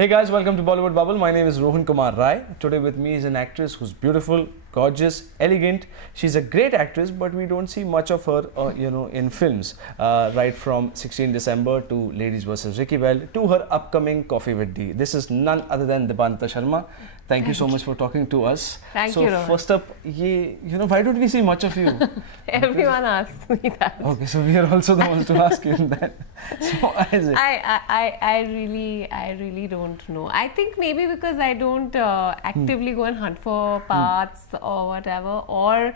Hey guys, welcome to Bollywood Bubble. My name is Rohan Kumar Rai. Today with me is an actress who's beautiful, gorgeous, elegant. She's a great actress, but we don't see much of her, in films. Right from 16 December to Ladies vs. Ricky Bahl to her upcoming Coffee with D. This is none other than Dipannita Sharma. Thank you so much for talking to us. Thank you, Rohan. So first up, why don't we see much of you? Everyone asks me that. Okay, so we are also the ones to ask you that. So why is it? I really don't know. I think maybe because I don't actively go and hunt for parts or whatever, or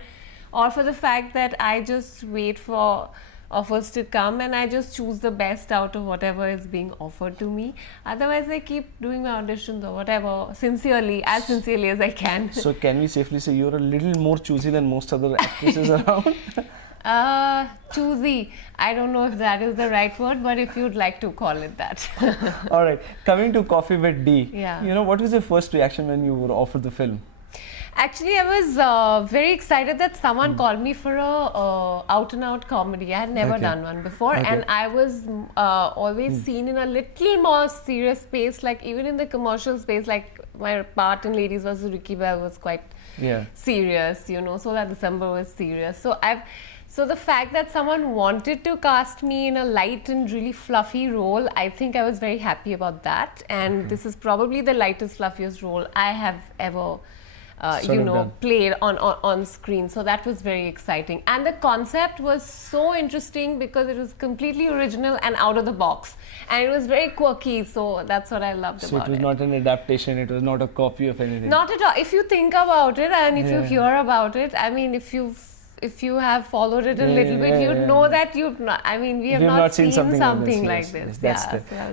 for the fact that I just wait for offers to come and I just choose the best out of whatever is being offered to me. Otherwise, I keep doing my auditions or whatever as sincerely as I can. So can we safely say you're a little more choosy than most other actresses around? Choosy. I don't know if that is the right word, but if you'd like to call it that. All right. Coming to Coffee with D. Yeah. What was your first reaction when you were offered the film? Actually, I was very excited that someone called me for a out-and-out comedy. I had never done one before, and I was always seen in a little more serious space. Like even in the commercial space, like my part in Ladies vs. Ricky Bahl was quite serious. So that December was serious. So the fact that someone wanted to cast me in a light and really fluffy role, I think I was very happy about that. And this is probably the lightest, fluffiest role I have ever played on screen. So that was very exciting. And the concept was so interesting because it was completely original and out of the box. And it was very quirky. So that's what I loved about it. So it was not an adaptation, it was not a copy of anything? Not at all. If you think about it and if you hear about it, I mean, if you have followed it a little bit, you'd know that we have not seen something like this.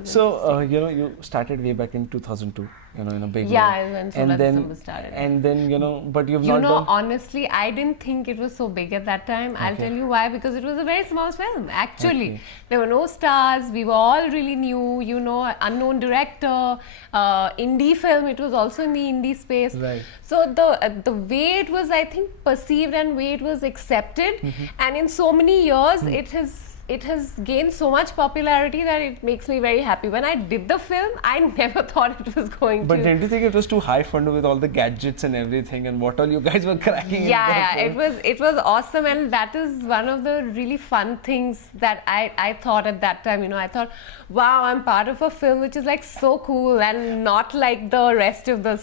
So, you started way back in 2002, in a big way. Yeah, when Solar December started. And then, but you've not done... honestly, I didn't think it was so big at that time. I'll tell you why, because it was a very small film, actually. There were no stars, we were all really new, unknown director, indie film, it was also in the indie space. Right. So the way it was, I think, perceived and way it was accepted, and in so many years, it has gained so much popularity that it makes me very happy. When I did the film, I never thought it was going But didn't you think it was too high fun with all the gadgets and everything and what all you guys were cracking? It was awesome, and that is one of the really fun things that I thought at that time. I thought, wow, I'm part of a film which is like so cool and not like the rest of the,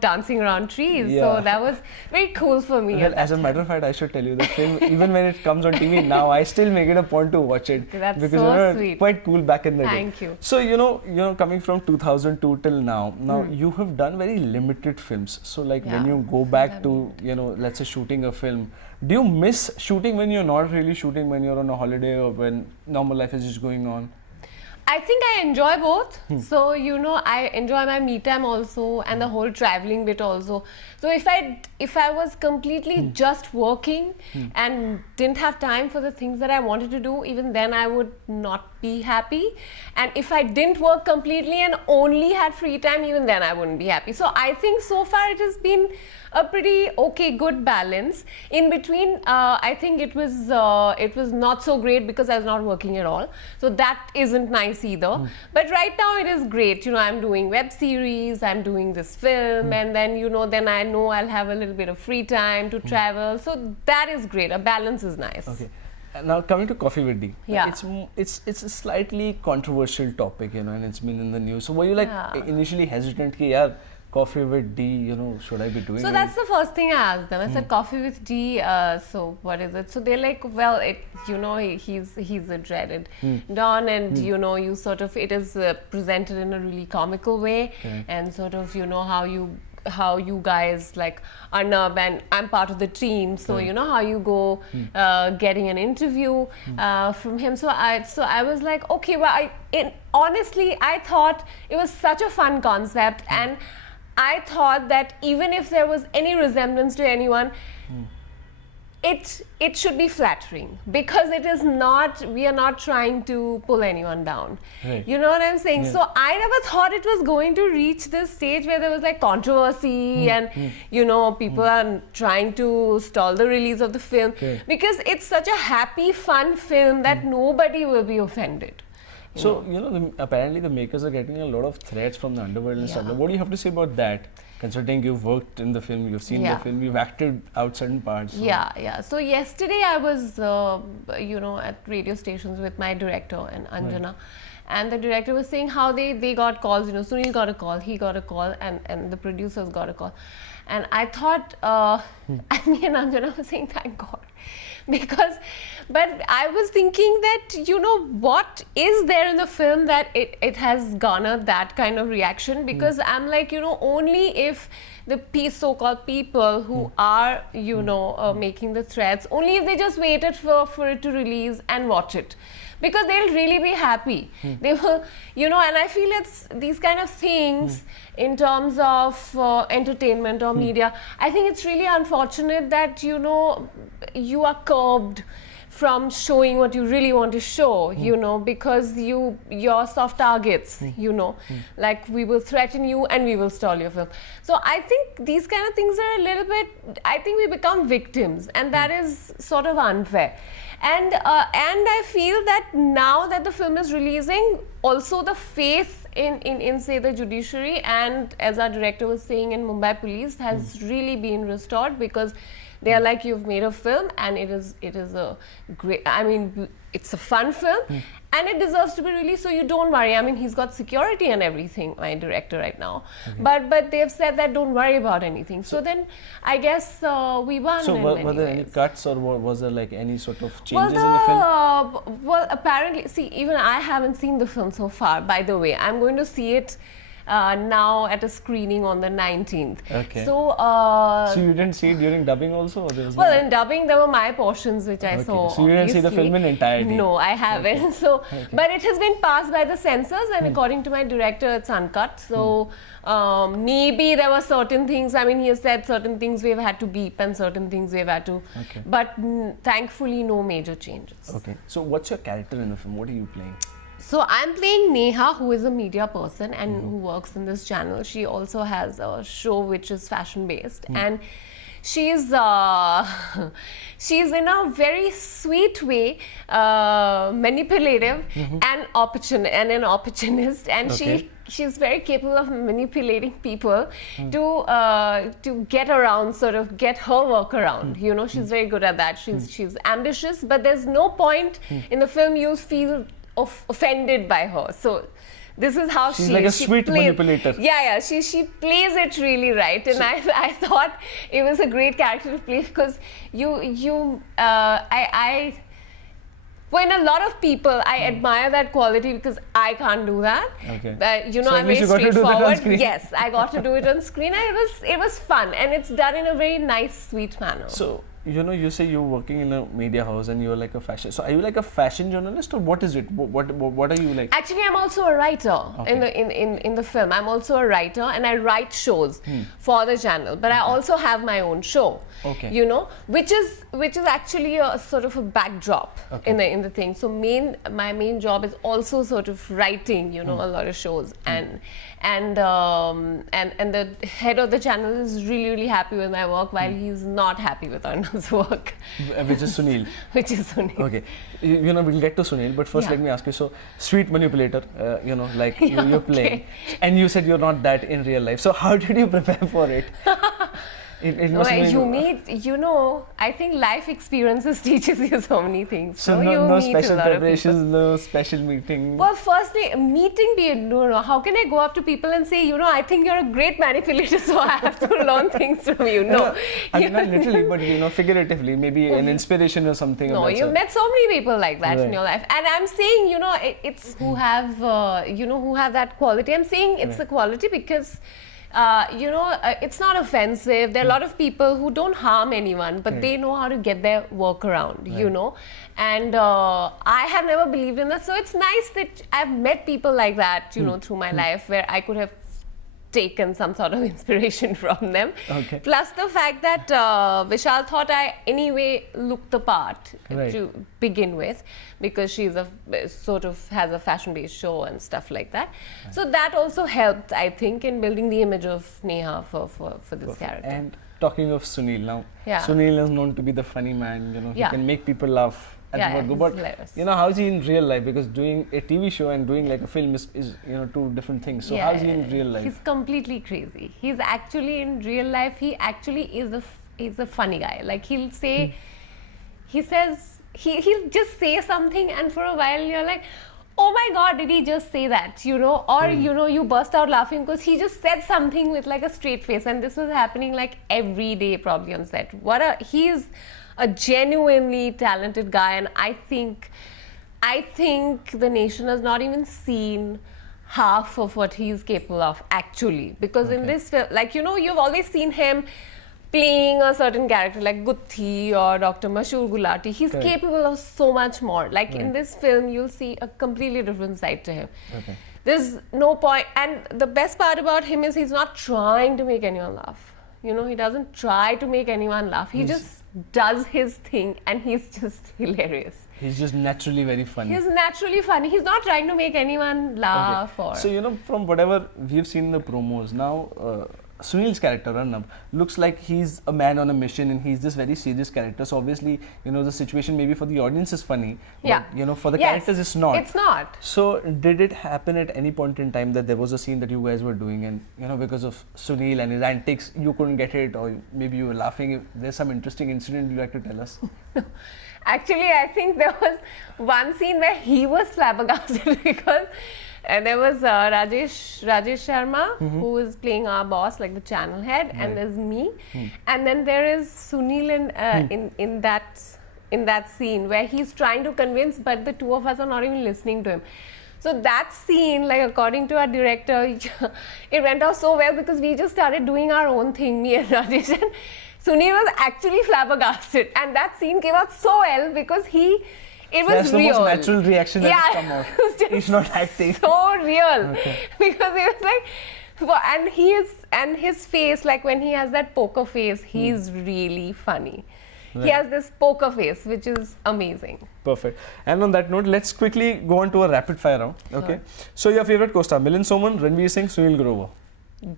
dancing around trees. Yeah. So that was very cool for me. Well, as a matter of fact, I should tell you, the film, even when it comes on TV now, I still make it a point to watch it. That's because so sweet. Quite cool back in the day. Thank you. So, coming from 2002 till now, you have done very limited films. So like when you go back to, let's say shooting a film, do you miss shooting when you're not really shooting, when you're on a holiday or when normal life is just going on? I think I enjoy both. So, I enjoy my me time also and the whole traveling bit also. So if I was completely just working and didn't have time for the things that I wanted to do, even then I would not be happy. And if I didn't work completely and only had free time, even then I wouldn't be happy. So I think so far it has been a pretty good balance. In between, I think it was not so great because I was not working at all. So that isn't nice either. But right now it is great. I'm doing web series, I'm doing this film, and then then I know I'll have a little bit of free time to travel. So that is great. A balance is nice. Okay. Now coming to Coffee with D, yeah, it's a slightly controversial topic, and it's been in the news. So were you initially hesitant ki yaar, Coffee with D, should I be doing it? So that's the first thing I asked them. I said, Coffee with D, so what is it? So they're like, well, he's a dreaded Don, and you sort of, it is presented in a really comical way, and sort of, how you guys like Arnab and I'm part of the team, so how you go getting an interview from him. So I was like, okay, well, honestly, I thought it was such a fun concept, and I thought that even if there was any resemblance to anyone, it should be flattering, because it is not, we are not trying to pull anyone down. Right. You know what I'm saying? So I never thought it was going to reach this stage where there was like controversy and people are trying to stall the release of the film, because it's such a happy, fun film that nobody will be offended. So, apparently the makers are getting a lot of threats from the Underworld and stuff. What do you have to say about that? Considering you've worked in the film, you've seen the film, you've acted out certain parts. So. Yeah. So yesterday I was, at radio stations with my director and Anjana. Right. And the director was saying how they got calls, Sunil got a call, he got a call, and the producers got a call. And I thought, me and Anjana were saying, thank God. But I was thinking that, what is there in the film that it has garnered that kind of reaction? Because I'm like, only if the so-called people who are, making the threats, only if they just waited for it to release and watch it. Because they'll really be happy. They will, and I feel it's these kind of things in terms of entertainment or media. I think it's really unfortunate that, you are curbed from showing what you really want to show, because your soft targets, like we will threaten you and we will stall your film. So I think these kind of things are a little bit, I think we become victims, and that is sort of unfair. And I feel that now that the film is releasing, also the faith in say the judiciary, and as our director was saying in Mumbai Police, has really been restored, because they are like, you've made a film and it is a great, it's a fun film and it deserves to be released, so you don't worry. He's got security and everything, my director right now. But they've said that don't worry about anything. So then I guess we won. So were there any cuts, or was there like any sort of changes in the film? Well, apparently, see, even I haven't seen the film so far, by the way. I'm going to see it now at a screening on the 19th. Okay. So you didn't see it during dubbing also? Or there was in dubbing there were my portions which I saw. So you didn't see the film in entirety? No, I haven't. So, but it has been passed by the censors, and according to my director, it's uncut. So maybe there were certain things. He has said certain things we've had to beep and certain things we've had to. But thankfully, no major changes. Okay. So what's your character in the film? What are you playing? So I'm playing Sneha, who is a media person and who works in this channel. She also has a show which is fashion based, and she's she's in a very sweet way manipulative and an opportunist, and she's very capable of manipulating people to get around, sort of get her work around. She's very good at that. She's ambitious, but there's no point in the film you feel offended by her. So this is how she's like a sweet manipulator. Yeah. She plays it really right, and I thought it was a great character to play, because when a lot of people, I admire that quality, because I can't do that. Okay. So I'm very straightforward. Yes, I got to do it on screen, and it was fun, and it's done in a very nice, sweet manner. So you say you're working in a media house and you're like a fashion. So are you like a fashion journalist, or what is it? What are you like? Actually, I'm also a writer in the film. I'm also a writer, and I write shows for the channel. But I also have my own show. Which is actually a sort of a backdrop in the thing. So my main job is also sort of writing, a lot of shows, and the head of the channel is really, really happy with my work, while he's not happy with Arnav's work. Which is Sunil. Okay. We'll get to Sunil, but first let me ask you, so sweet manipulator, you're playing, and you said you're not that in real life. So how did you prepare for it? I think life experiences teaches you so many things. So no special preparations, no special meeting. Well, firstly, how can I go up to people and say, I think you're a great manipulator, so I have to learn things from you? No. I mean, not literally, but figuratively, maybe an inspiration or something. No, you've met so many people like that in your life, and I'm saying, it's who have that quality. I'm saying it's a quality because it's not offensive. There are a lot of people who don't harm anyone, but they know how to get their work around, and I have never believed in that. So it's nice that I've met people like that, through my life, where I could have taken some sort of inspiration from them. Plus the fact that Vishal thought I anyway looked the part to begin with, because she's sort of has a fashion-based show and stuff like that. So that also helped, I think, in building the image of Sneha for this character. And talking of Sunil now, Sunil is known to be the funny man. He can make people laugh at Yeah, the word go. he's But hilarious. you know, how's he in real life? Because doing a TV show and doing like a film is two different things. So how's he in real life? He's completely crazy. He's actually in real life. He actually is a funny guy. Like he'll say, he'll just say something, and for a while you're like, oh my God, did he just say that? Or you burst out laughing because he just said something with like a straight face, and this was happening like every day probably on set. He's a genuinely talented guy, and I think the nation has not even seen half of what he's capable of actually, because in this film, like you've always seen him playing a certain character like Guthi or Dr. Mashur Gulati. He's capable of so much more. Like in this film, you'll see a completely different side to him. There's no point, and the best part about him is he's not trying to make anyone laugh. He doesn't try to make anyone laugh. He just does his thing, and he's just hilarious. He's just naturally very funny. He's naturally funny. He's not trying to make anyone laugh or... So, from whatever we've seen in the promos, now Sunil's character, Arnab, looks like he's a man on a mission, and he's this very serious character. So obviously, the situation maybe for the audience is funny, but for the characters it's not. It's not. So did it happen at any point in time that there was a scene that you guys were doing, and because of Sunil and his antics, you couldn't get it, or maybe you were laughing? If there's some interesting incident you'd like to tell us? Actually, I think there was one scene where he was flabbergasted because there was Rajesh Sharma, who is playing our boss, like the channel head, and there's me, and then there is Sunil in that scene where he's trying to convince, but the two of us are not even listening to him. So that scene, like according to our director, it went off so well because we just started doing our own thing, me and Rajesh, and Sunil was actually flabbergasted, and that scene came out so well because it was That's real. The most natural reaction that has come out. He's not acting. So real. Because he was like, and his face, like when he has that poker face, he's really funny. Right. He has this poker face, which is amazing. Perfect. And on that note, let's quickly go on to a rapid fire round. Okay. Sure. So your favorite co-star, Milind Soman, Ranveer Singh, Sunil Grover.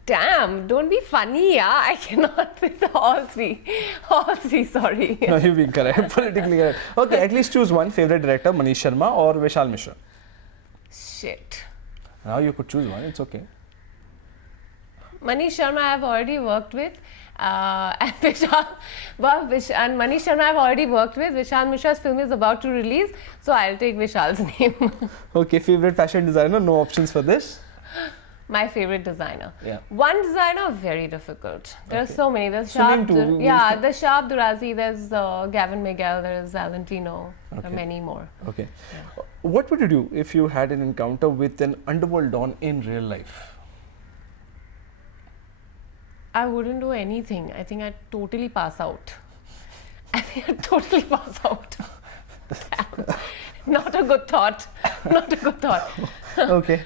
Damn, don't be funny, yeah. I cannot with all three. All three, sorry. No, you're being correct. Politically correct. Okay, at least choose one. Favorite director, Manish Sharma or Vishal Mishra? Shit. Now you could choose one, it's okay. Manish Sharma I've already worked with. And Manish Sharma I've already worked with. Vishal Mishra's film is about to release, so I'll take Vishal's name. Okay, favorite fashion designer, no options for this? My favorite designer. Yeah. One designer, very difficult. There are so many. There's Sharp Durazi, there's Gavin Miguel, there's Valentino, there are many more. Okay. Yeah. What would you do if you had an encounter with an underworld don in real life? I wouldn't do anything. I think I'd totally pass out. Not a good thought. Not a good thought. Okay.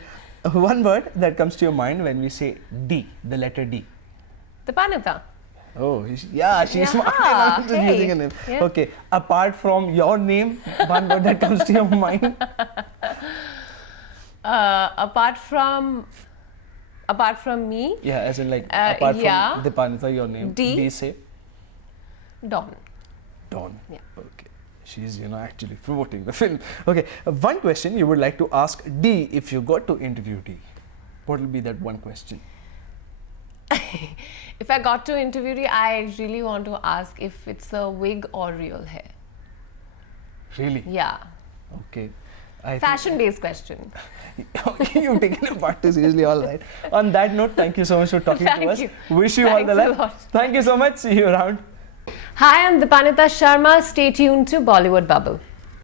One word that comes to your mind when we say D, the letter D. Dipannita. Oh, she's smart enough to using a name. Yeah. Okay, apart from your name, one word that comes to your mind. Apart from me. Yeah, as in like apart from Dipannita, your name. D. Say. Dawn. Dawn. Yeah. Okay. She's, actually promoting the film. Okay, one question you would like to ask D if you got to interview D. What will be that one question? If I got to interview D, I really want to ask if it's a wig or real hair. Really? Yeah. Okay. Fashion-based question. Okay, you've taken a part too seriously, all right. On that note, thank you so much for talking to us. Wish you all the luck. Thank you so much. See you around. Hi, I'm Dipannita Sharma. Stay tuned to Bollywood Bubble.